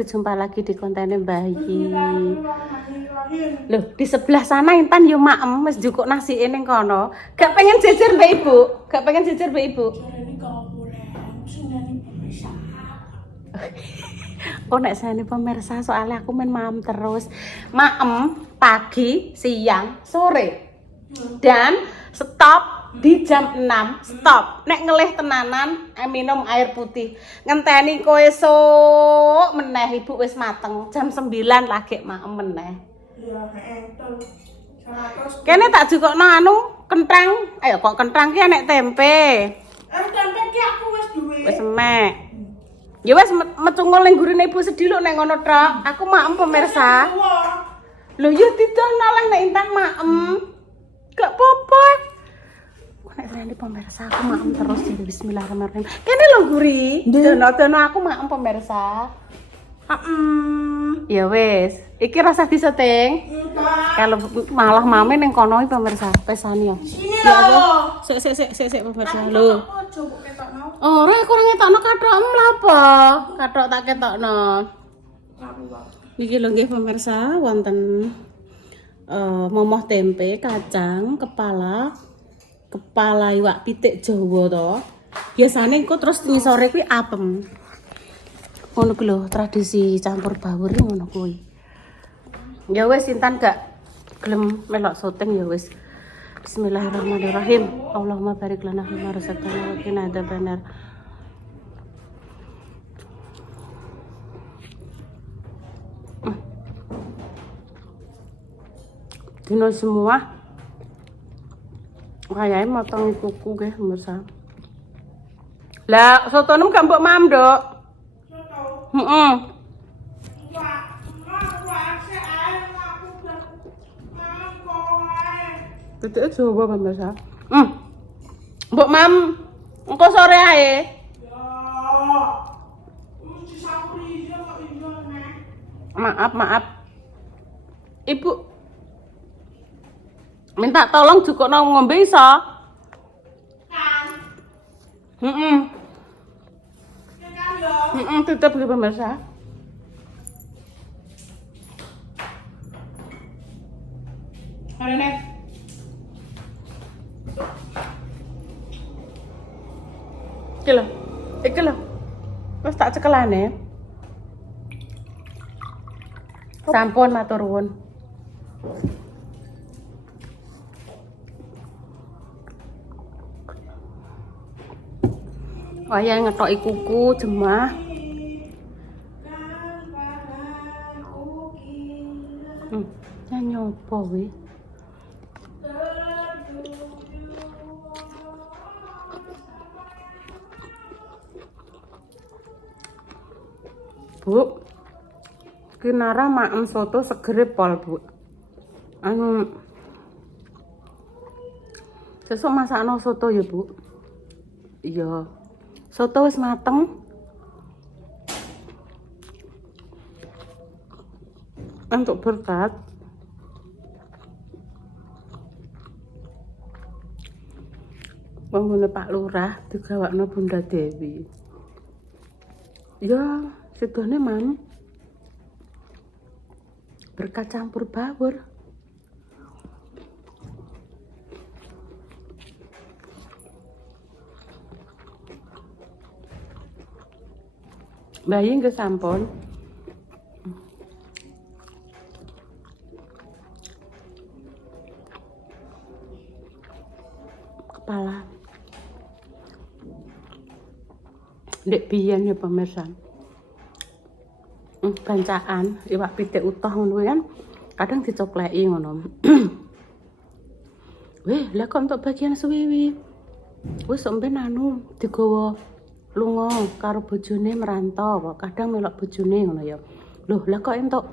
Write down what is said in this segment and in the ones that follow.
berjumpa lagi di kontennya Bayi. Loh, di sebelah sana Intan yo maem wis njukuk nasi ning kono. Gak pengen jejer Mbak Ibu? Gak pengen jejer Mbak Ibu? Oh nek saya ini pemirsa soalnya aku main maem terus. Maem pagi, siang, sore. Dan stop di jam 6 stop nek ngelih tenanan minum air putih ngenteni kowe esuk meneh ibu wis mateng jam 9 lagi maem meneh iya entul kene tak jukokno anu kentrang ayo kok kentrang ki nek tempe tempe ki aku wis duwe wis emek ya wis mecungul ning gurine ibu sediluk nek ngono tok aku maem pemirsa lho ya didono oleh nek Intan maem gak apa-apa. Nek rene pemirsa aku maem terus jadi bismillahirrahmanirrahim. Kene lho guri. Dono-dono aku maem pemirsa. Ya wis, iki rasa disetting. Kalau malah mame ning kono iki pemirsa, pesani yo. Ya Allah. Sik pemirsa lho. Ora aku ora ngetokno kathokmu lha apa? Kathok tak ketokno. Iki lho nggih pemirsa wonten momoh tempe, kacang, kepala iwak pitik Jawa to. Biasane engko terus ngisore kuwi apem. Ngono ku lho, tradisi campur baur ngono kuwi. Ya wis Intan gak gelem melok syuting ya wis. Bismillahirrahmanirrahim. Allahumma barik lana fima razaqtana wa qina adzabannar. Dino semua kayaknya motong kuku guys pemirsa. Lah soto nem gak mbok mam dok. Heeh. Titik coba pemirsa. Mbok mam engko sore ae. Maaf. Ibu minta tolong juga ngombe iso. Tutup gitu pemirsa. Karena iki lho. Wis tak cekelane. Sampun matur nuwun. Wayah ngetoki kuku jemah. Nyopo wi. Bu. Kinara maem soto segere pol, Bu. Anu sesuk masakno soto ya, Bu. Iya. Soto wis mateng. Untuk berkat pengguna Pak Lurah digawakno Bunda Dewi. Ya, sedone mam berkat campur baur. Bayi nggih sampun. Kepala. Ndek biyen ya pemirsa. Bancaan iwak pitik utuh ngono kan kadang dicokleki ngono. Weh, lah kok untuk bagian suwiwi. Wis sampeyan anu digawa lunga karo bojone merantau, kadang melok bojone ngono ya. Loh, lah kok entuk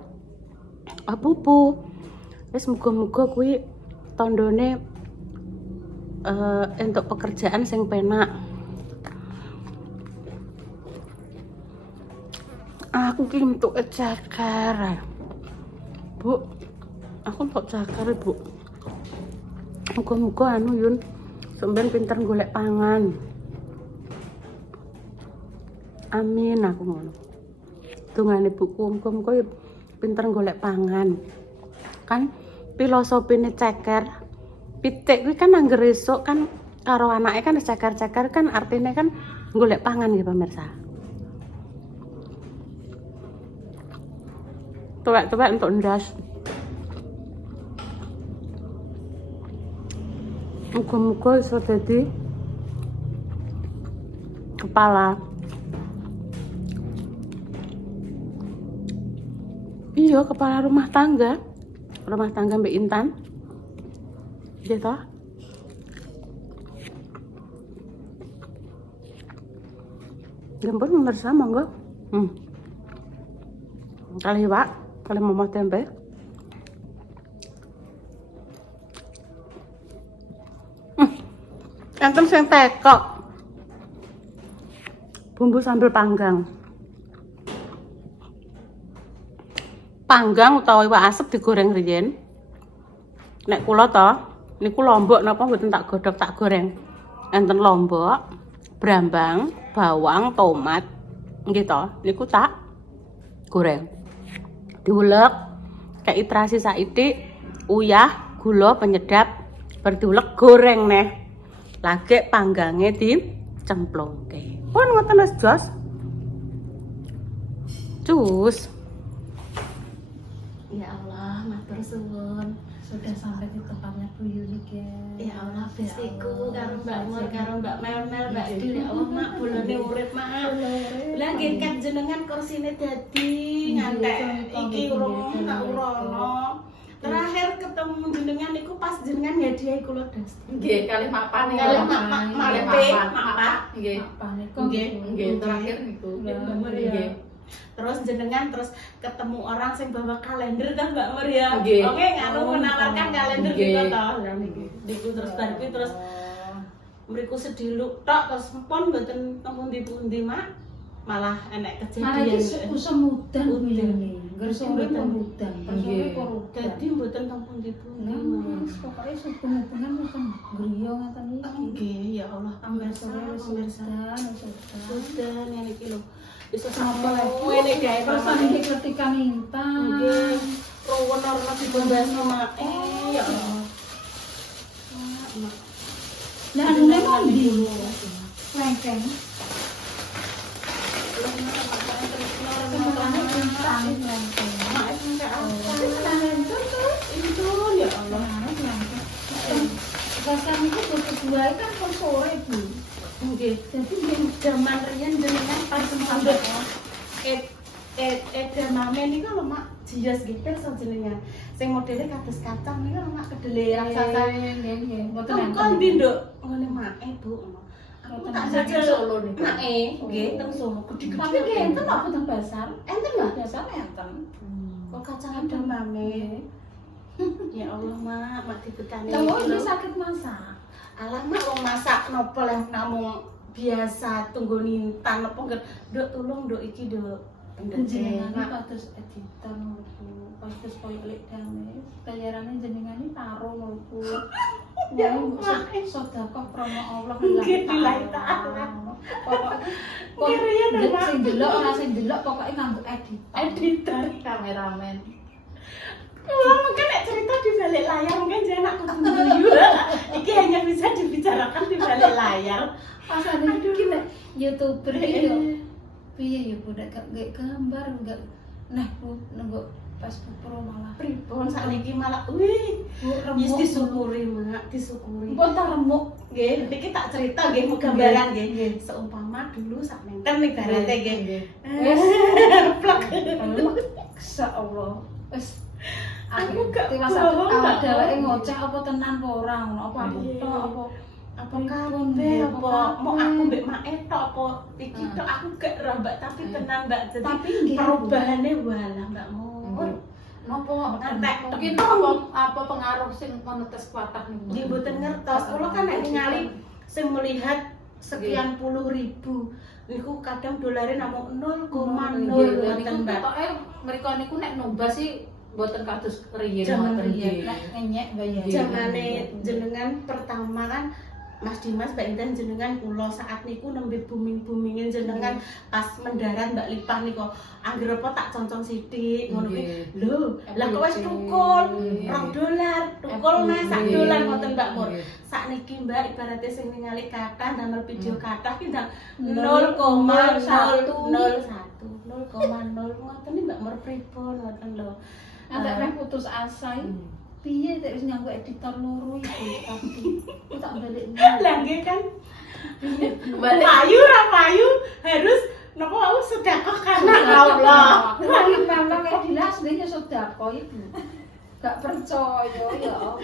apupu. Wis muga-muga kuwi tandane entuk pekerjaan sing penak. Aku ki entuk cakar. Bu, aku entuk cakar, Bu. Muga-muga anu Yun sampeyan pinter golek pangan. Amin aku ngono. dongane buku muga-muga pinter golek pangan. Kan filosofine ceker pitik kuwi kan angger esuk kan karo anake kan ceker-ceker kan artinya kan golek pangan nggih pemirsa. Tuwek-tuwek untuk ndas. Muga-muga iso dadi kepala. Iya, kepala rumah tangga Mbak Intan. Gitu. Gempur pemirsa monggo. Kali Pak, kali mau tempe. Enten sing tekok. Bumbu sambal panggang. Panggang utawa iwak asep digoreng riyen. Nek kula to, niku lombok napa mboten tak godhog tak goreng. Enten lombok, brambang, bawang, tomat. Nggih to, niku tak goreng. Diulek, kei terasi saithik, uyah, gula, penyedap, bar diulek goreng neh. Lagi panggange dicemplungke. Pun ngoten wis jos. Cus. Ya Allah, matur suwun. Sudah sampai di tempatnya Bu Yuni, guys. Ya Allah, bestiku karo Mbak Nur, karo Mbak Mel, Mbak Dil. Ya Allah, Mak, bolone urip, Mak. Lah nggih kan jenengan kursine dadi ngantek iki urung tak urono. Terakhir ketemu jenengan niku pas jenengan hadiah kula das. Nggih, kalih mapan niku. Kalih mapan. Nggih. Nggih, terakhir niku. Nggih. Terus jenengan terus ketemu orang sing bawa kalender kan Mbak Mer ya. Nggih. Oke, nganu menawarkan kalender Nggih. gitu toh. Lah niku terus bar kuwi terus mriku sediluk tok terus pun mboten teng pundi-pundi Mak. Malah enek Mari kejadian. iki semudan Bu Yuni. Gersone pemudan, Nggih. persone perudan. Dadi mboten teng pundi-pundi. Mas, pokoknya hubungan mboten griya ngoten iki. Nggih, ya Allah, pemirsa, pemirsa. Sudah ngene iki lho. Bisa Apa sampai ngene gawe persone iki ketika minta. Nggih. Ruwen ora dibahas sama ya Allah. Mak. Nah, anune mau ndi? Lengkeng. Bahkan itu berdua kan kon sore Bu. Nggih. Jadi zaman riyen jenengan pas sambut edamame niku lho Mak, jios nggih pirsa jenengan. Sing modele kados kacang niku lho Mak kedele raksasa. Nggih, mboten Kok enten. ndi Nduk? Ngene Make Bu. Aku tak jajal Solo niku. Make, nggih teng Solo gede-gede. Tapi nggih enten kok teng pasar. Enten Mbak? Pasar enten. Kok kacang edamame. Ya Allah Mak dibekani. Kalau ini sakit masak. Alah Mak wong masak nopo lah namung biasa tunggu nintan apa enggak Nduk tulung Nduk iki Nduk Jenengan kados editan Bu, kados koyo lek dame. Bayarane jenengan iki karo lho Bu. Ya Allah, sedekah krana Allah Lillahi ta'ala. Pokoke sing delok ora sing delok pokoke nganggo editor Kameramen. mungkin nek cerita di balik layar mungkin jangan aku tunggu iki hanya bisa dibicarakan di balik layar. Pasane iki nek YouTuber iki yo piye yo Bu nek gak gambar enggak nah Bu nenggo Facebook Pro malah Pripun sakniki malah wih Bu wis remuk disyukuri Mak, disyukuri. pun tak remuk Nggih, niki tak cerita nggih mau gambaran nggih. Seumpama dulu sak menten ibarate nggih. Plek. Insyaallah wis Aku gak dewasa bohong, awak gak dheweke bohong. ngoceh apa tenan apa ora ngono apa aku Iya. tok Apa Pripun, kabeh ya, apa apa mau kabeh? aku mbek Make tok apa iki tok aku gak ora Mbak tapi tenan Mbak jadi Tapi nggih, Bu. perubahane walah Mbak Mun. Napa Ngantek mungkin apa pengaruh sing monetes kuatah niku? Nggih mboten ngertos. Kula kan nek ningali sing melihat sekian puluh ribu niku kadang dolare namung 0,0 ngoten Mbak. Pokoke mriko niku nek nombah sih mboten kados riyen Jaman ngoten riyen. nggih. nek enyek bayar Zamane jenengan pertama kan Mas Dimas, Mbak Intan jenengan kula saat niku nembe booming-boomingin jenengan pas mendarat Mbak Lipah niku. Angger apa tak concong sithik ngono kuwi. Lho, lah kok wis tukul $2, tukul neh $1 ngoten Mbak Mur. Sakniki Mbak ibaratnya sing ningali kathah damel video kathah ki ndang 0,001 ngoten nih Mbak Mur pripun ngoten lho. Ada yang putus asa piye terus nyangkut editor loro iki tapi aku tak balik lah nggih kan. Payu ra payu harus napa aku sedekah karena Allah. Lagi memang Edila aslinya sedekah ibu. Gak percaya ya Allah.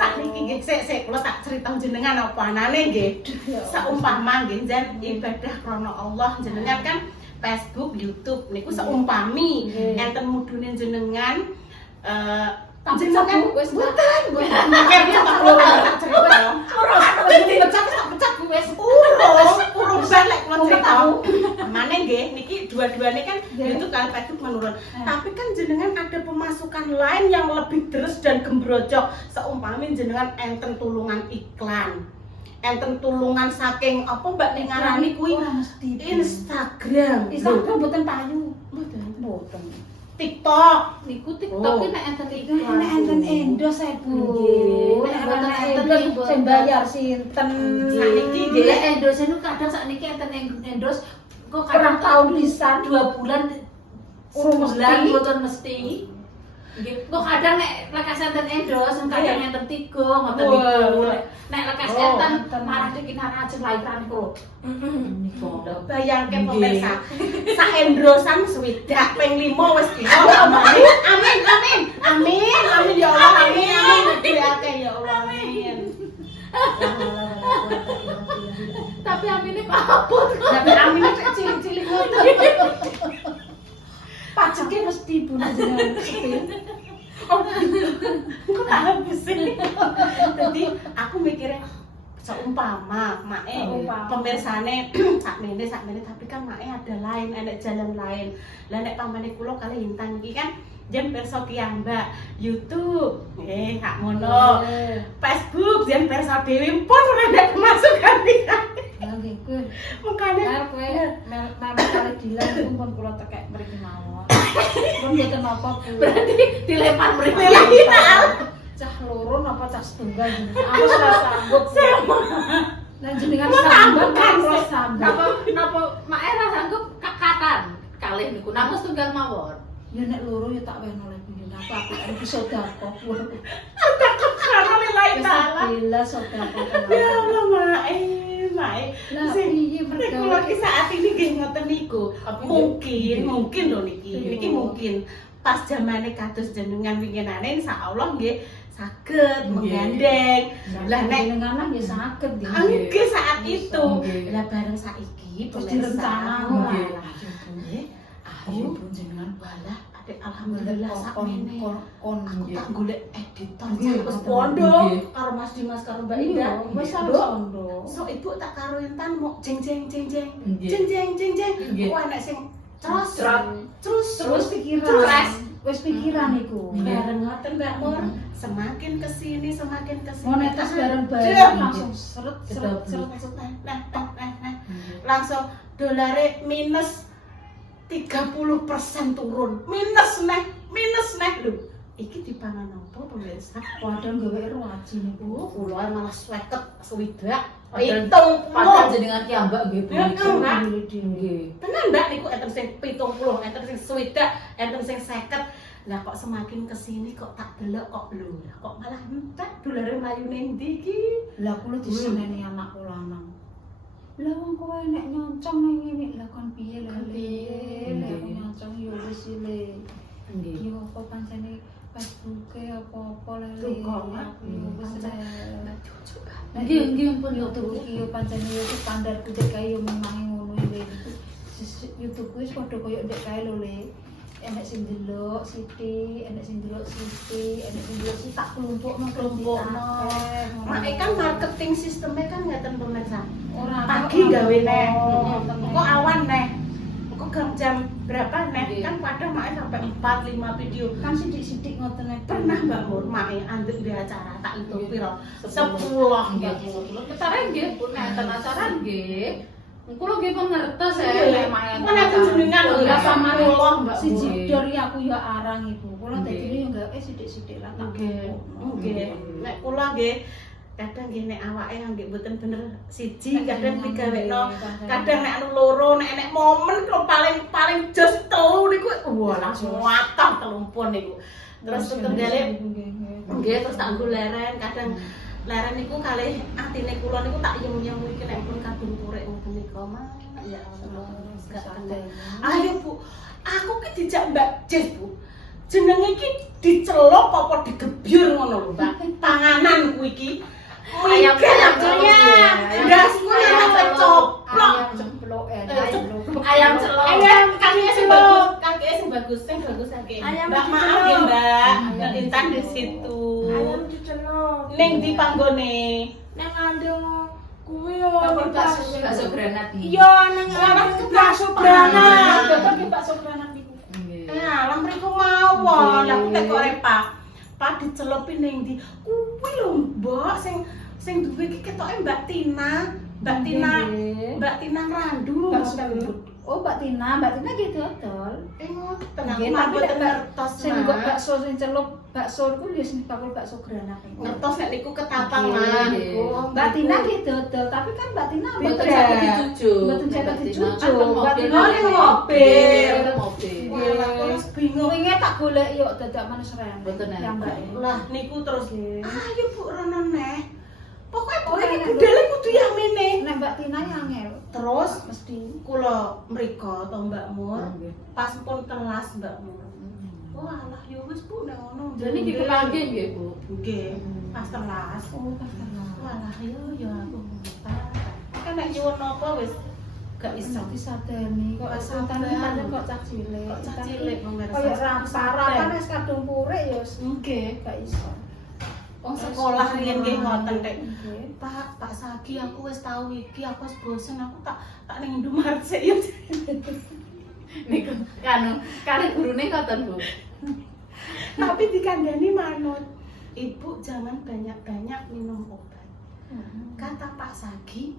Sakniki nggih sik kula tak crita jenengan apa anane nggih. Saumpama nggih jan ibadah krana Allah jenengan kan Facebook, YouTube niku seumpami enten mudune jenengan jenengan wis mboten kene tak kula tak crita. Ora pecah wis urung balik kula crita. Mane nggih niki dua-duane kan YouTube kali Facebook menurun. Tapi kan jenengan ada pemasukan lain yang lebih deres dan gembrojok seumpami jenengan enten tulungan iklan. Enten tulungan saking apa Mbak ning ngarani kuwi Instagram. Instagram mboten payu. Mboten. TikTok. Niku TikTok ki nek enten Nek iklan. enten endos Bu. Nek Mboten enten enten endos mboten. sing bayar sinten. Sakniki nggih. Lek endos niku kadang sakniki enten endos kok Kadang kadang tahun pisan 2 bulan urung bulan mesti. mboten mesti. Nggih, kok kadang nek lekas enten endos, kadang enten 3 ngoten niku. Nek lekas enten marah dikinar aja lahiran kok. Niku. Bayangke pemirsa. Sak endrosan swidak ping 5 wis bisa. Amin amin. Amin amin ya Allah amin amin. Duwe ya Allah amin. Tapi amine kabut. Tapi amin cek cilik-cilik ngoten. Pajaknya mesti Bu jenengan sepi. Kok tak habis sih. Jadi aku mikirnya seumpama mae pemirsane sakmene tapi kan mae ada lain, ada jalan lain. Lah nek pamane kula kali Intan iki kan jen perso Mbak YouTube, hak ngono. Facebook jen perso dhewe pun ora ada pemasukan dia. Lah nggih kowe. Makane Lah kowe mel kali dilan iku pun kula tekek mriki mawon. Pun mboten apa Bu. Berarti dilempar mriki. Cah loro napa cah setunggal jenengan. Aku ora sanggup. Lah jenengan sanggup kan, ora sanggup. Napa mak era sanggup kakatan kalih niku. Namun setunggal mawon. Ya nek loro ya tak wehno oleh pinjen aku iki sedekah. karena nilai taala. Bila sedekah. Ya Allah mae. Lah Sing piye kula mergo ki saat ini nggih ngoten niku. Mungkin lho niki. Niki mungkin pas zamane kados jenengan winginane insyaallah nggih saged menggandeng. Lah nek jenengan ya saged ya. nggih saat itu. Lah bareng saiki Terus pemirsa. direncanakan. Nggih. Ayo jenengan walah adik alhamdulillah sakmene. Aku tak golek editor wis pondo karo Mas Dimas karo Mbak Indah. Wis Ibu, pondo. so ibu tak karo Intan mau jeng. Ku anak sing terus pikiran. Wis pikiran iku. bareng ngoten Mbak Mur. Semakin kesini. Monetas bareng langsung seret. Nah. Langsung dolare minus 30% turun. Minus neh lho. Iki dipangan apa pemirsa? Padahal gawe ruwaji niku. Kula malah swidak. Padahal jenengan ki ambak nggih Bu. Nggih. Tenan Mbak niku enten sing 70, enten sing swidak, enten sing 50. Lah kok semakin kesini kok tak delok kok lho. Kok malah entek dolare mlayu ning ndi iki? Lah kula diseneni anakku lanang. Lah wong kowe nek nyoncong ning ngene lah kon piye lho. Lek nyoncong yo wis ile. Nggih. Yo apa pancene Facebook-e apa-apa lele. Tukang, Yo wis le. Nggih pun yo tuh. Iki yo pancene yo standarku dek kae yo memang ngono ile. YouTube wis padha koyo dek kae lho le. Enek sing delok Siti, enek sing delok Siti, enek sing delok Siti tak kelompokno. Mak kan marketing sistemnya kan ngeten pemirsa. Ora Pagi gawe neh. Kok awan neh. Kok jam berapa nek Nggih. kan kadang mak sampai 4-5 video. Kan sidik-sidik ngoten nek Pernah Mbak Mur mak andek di acara tak itu piro? 10 Nggih, kula ketara nggih, pun enten acara nggih. Kula nggih pengertos ya, Iya. main. Kan aku jenengan lho, Enggak Mbak. sama kula, Mbak. siji Nggih. dori aku ya arang ibu. Kula Nggih. dadi yo enggak sidik-sidik lah tak Nggih. Nggih. Nek kula nggih kadang nggih nek awake nggih mboten bener siji, kadang digawekno, kadang nek anu loro, nek momen kok paling jos telu niku wah langsung watah telumpun niku. Terus tenggale nggih terus tak nggo leren, kadang leren niku kalih atine kula niku tak yem-yem iki nek pun kadung kurek ngoten niku mah. Ya Allah, gak tenang. Ayo Bu, aku ki dijak Mbak Jess Bu. Jenenge iki dicelop apa digebyur ngono lho, Mbak. Pangananku iki. Ayam Mikirnya, ndasku yang sampai coplok. Ayam ceplok Ayam celok. Ayam kakinya sing bagus, kakinya sing bagus kaki. Ayam Mbak maaf ya dicelop. Mbak, Ayam Intan di situ. Ayam dicelok. Ning di panggone. Nang ngandung kuwi yo Bakso granat nih. Yo nang ngandung bakso granat. Betul ki bakso granat niku. Nggih. Lah mriku mawon, lah aku tekok repak. Pak dicelupin ning ndi? Kuwi lho Mbak sing duwe iki ketoke Mbak Tina. Mbak Tina, Mbak Tina Randu. Bakso ngoten. udut. Oh, Mbak Tina gitu dodol. Ngoten aku Nggih, mah tapi mboten nek ngertos. sing Mas. kok bakso sing celup bakso niku yo sing bakul bakso granat niku. Ngertos nek niku ketapang Nggih, mah nggih. niku. Mbak Tina gitu dodol, tapi kan Mbak Tina Mboten Beda. saged dicucuk. Mboten saged Mbak Tina dicucuk. kan teng Mbak Tina mobil. ning mobil. Nggih, teng mobil. Wah, aku wis bingung. Wingi tak golek yo dadak manis rem. Mboten enak. Ya Mbak. Lah niku terus Nggih. ayo Bu rono neh. Pokoke Bu Oh, iki enak, budale kudu yang mene. Nek Mbak Tina yang angel. Terus Mesti. kula mriko to Mbak Mur, Nggih. pas pun telas Mbak Mur. Wah, lah ya wis Bu nek ngono. Jadi iki kepanggih nggih, Bu. Nggih, pas telas. Oh, pas tenan. Walah yo ya aku. Kan nek nyuwun apa wis gak iso. Disadani kok Kok santan sampean. pancen kok cah cilik. Kok cah cilik wong ngerasa Kaya santan. rapan wis kadung purik ya wis Nggih. gak iso. Wong sekolah riyen nggih ngoten Tek. Nggih. Pak Sagi aku wis tau iki, aku wis bosen, aku tak ning Indomaret sik ya. Niku kali gurune ngoten, Bu. Tapi dikandani manut. Ibu jangan banyak-banyak minum obat. Kata Pak Sagi,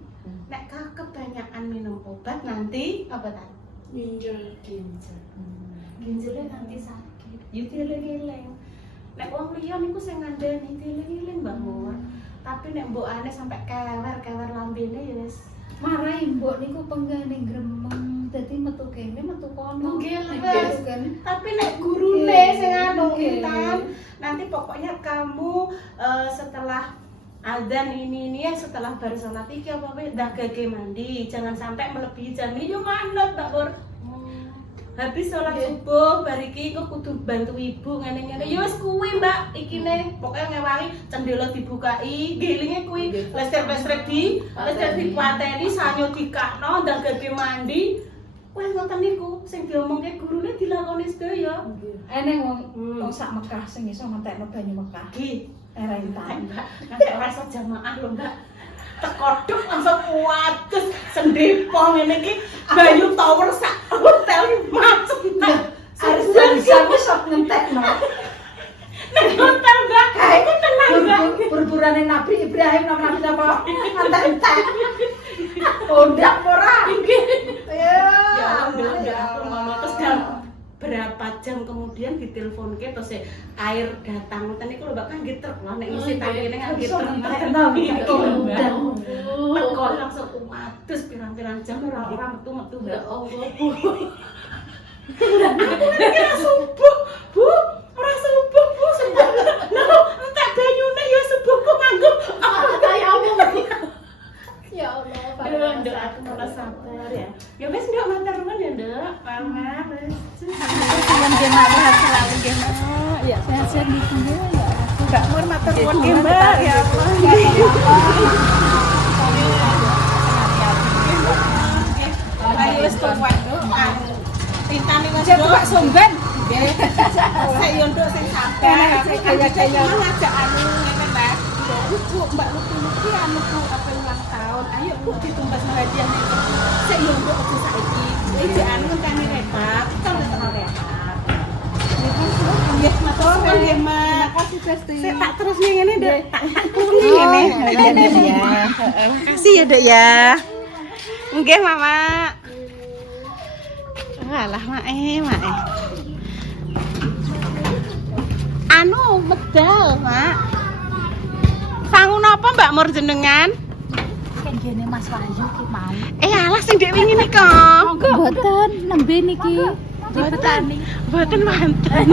nek kebanyakan minum obat nanti apa tadi? Ginjal. Ginjalnya nanti sakit. Yuk dieling-eling. Nek wong liya niku sing ngandani dieling-eling Mbak Mur. Tapi nek mbokane sampai kewer lambene ya wis. Marahi mbok niku penggane gremeng, dadi metu kene metu kono. Nggih, Nek Mas. metu kene. Tapi nek gurune sing anu Oke. Intan, nanti pokoknya kamu setelah azan ini ya setelah baru sholat iki apa wae dah gage mandi, jangan sampai melebihi jam ini yo manut Mbak Mur. Habis sholat subuh bariki kok kudu bantu ibu ngene-ngene. Ya wis kuwi Mbak, ikine pokoke ngewangi cendela dibukai, gelinge kuwi listrik dipateni sanyo dikakno ndak gage mandi. Kuwi ngoten niku sing diomongke gurune dilakoni sedaya. Eneng wong sak Mekah sing iso ngentekno banyu Mekah. Nggih. Era intan. Mbak, nanti ora iso jamaah lho Mbak. Tekodok langsung waduh sendepo ngene iki Bayu Tower sak hotel macet Mbak. Harus bisa sok ngentekno. Nek hotel Mbak, iku tenang Mbak. Berburane Nabi Ibrahim nang Nabi apa? Entek-entek. Ondak ora. Ya udah aku ngono terus dan berapa jam kemudian diteleponke terus air datang ngoten niku lho Mbak kan gitu lah nek ngisi tangkene kan gitu. Teko langsung waduh pirang-pirang jam ora metu-metu Ya Mbak. Allah, Bu. Kira subuh, Bu. Ora subuh, Bu. Subuh. Lho, entek banyune ya subuh kok nganggo apa kaya omong. Ya Allah, Aduh, Nduk, aku malah sabar ya. Ya wis Nduk matur nuwun ya, Nduk. Mama wis. Yang gemak sehat selalu gemak. Ya sehat-sehat di sini ya. Mbak Mur matur nuwun nggih, Mbak. Ya Allah. Ayo wis tuwek, Nduk. Tintane wis Jadi Pak Somben. Nggih. Sik yo Nduk sing sabar. Kaya-kaya. ngajak anu ngene, Mbak. Bu, Mbak Lupi anu Bu, apa ulang tahun. Ayo Bu ditumbas hadiah nih. Sik yo kok aja saiki. Iki anu ngenteni rekap, kan terkenal rekap. Nggih, matur suwun nggih, Mak. Makasih Besti. Sik tak terus nih ngene, Dek. Tak kurungi ngene. Iya, Dek, ya. Makasih ya, Dek ya. Nggih, Mama. Alah, Mak. Anu medal, Mak. Sangu napa Mbak Mur jenengan? Kan gene Mas Wahyu ki mau. Alah sing dek wingi nika. Mboten nembe niki. Dipetani. Mboten manten.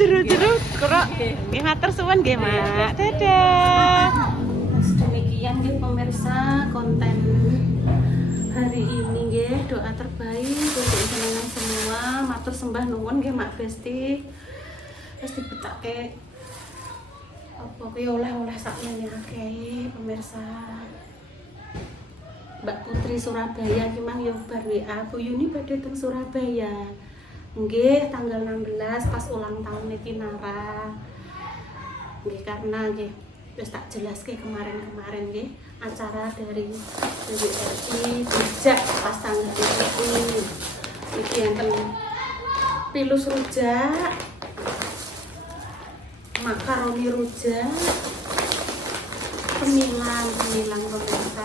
Jeru-jeru kok. Nggih matur suwun nggih, Mak. Dadah. Demikian nggih pemirsa konten hari ini nggih, doa terbaik untuk jenengan semua. Matur sembah nuwun nggih Mak Besti. Wis dipetake apa kuwi oleh-oleh sakjane akeh pemirsa. Mbak Putri Surabaya ki mang yo bar WA Bu Yuni badhe teng Surabaya. Nggih tanggal 16 pas ulang tahun Kinara. Nggih karena nggih wis tak jelaske kemarin nggih acara dari RI dijak pas tanggal itu. Iki enten pilus rujak, makaroni rujak, pemilang pemirsa,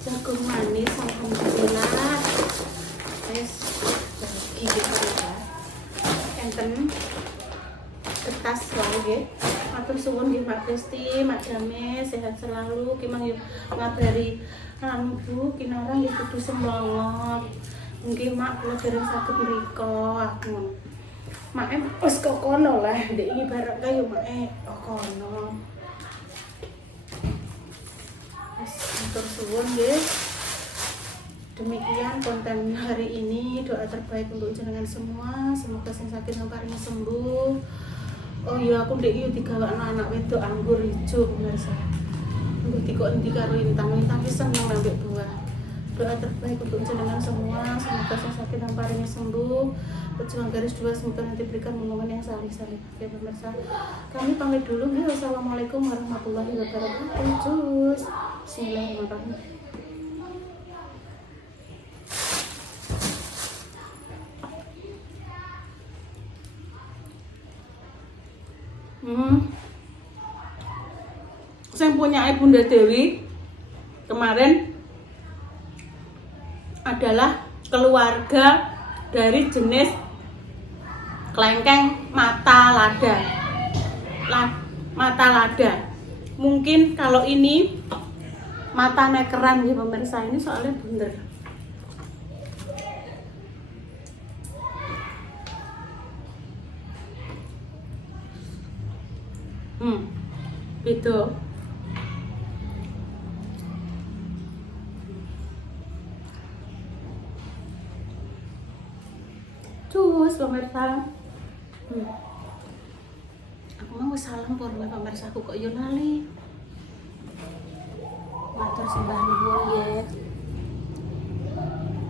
jagung manis alhamdulillah. Wes bagi gitu ya. Enten kertas wae nggih. Matur suwun nggih Mbak Besti, Mak Jame sehat selalu. Ki mang yo ngabari anu Bu Kinara nggih kudu semangat. Nggih Mak kula dereng saged mriko aku. Mak wis kok kono lah, ndek iki bareng kae yo Mak kok kono. Wis matur suwun nggih. Demikian konten hari ini, doa terbaik untuk jenengan semua. Semoga sing sakit paringi sembuh. Oh iya, aku ndek iki digawakno anak wedok anggur ijo pemirsa. Engko dikok endi karo intang wis seneng ambek buah. Doa terbaik untuk jenengan semua. Semoga sing sakit paringi sembuh. Pejuang garis 2 semoga nanti berikan momongan yang salih-salih. Oke pemirsa, kami pamit dulu nih. Wassalamualaikum warahmatullahi wabarakatuh. Cus. Bismillahirrahmanirrahim. Saya punya Bunda Dewi kemarin adalah keluarga dari jenis kelengkeng mata lada. Mata lada. Mungkin kalau ini mata nekeran ya pemirsa, ini soalnya bener. Gitu. Cus pemirsa. Aku mau salam pun pemirsa aku kok yo lali. Matur sembah nuwun nggih.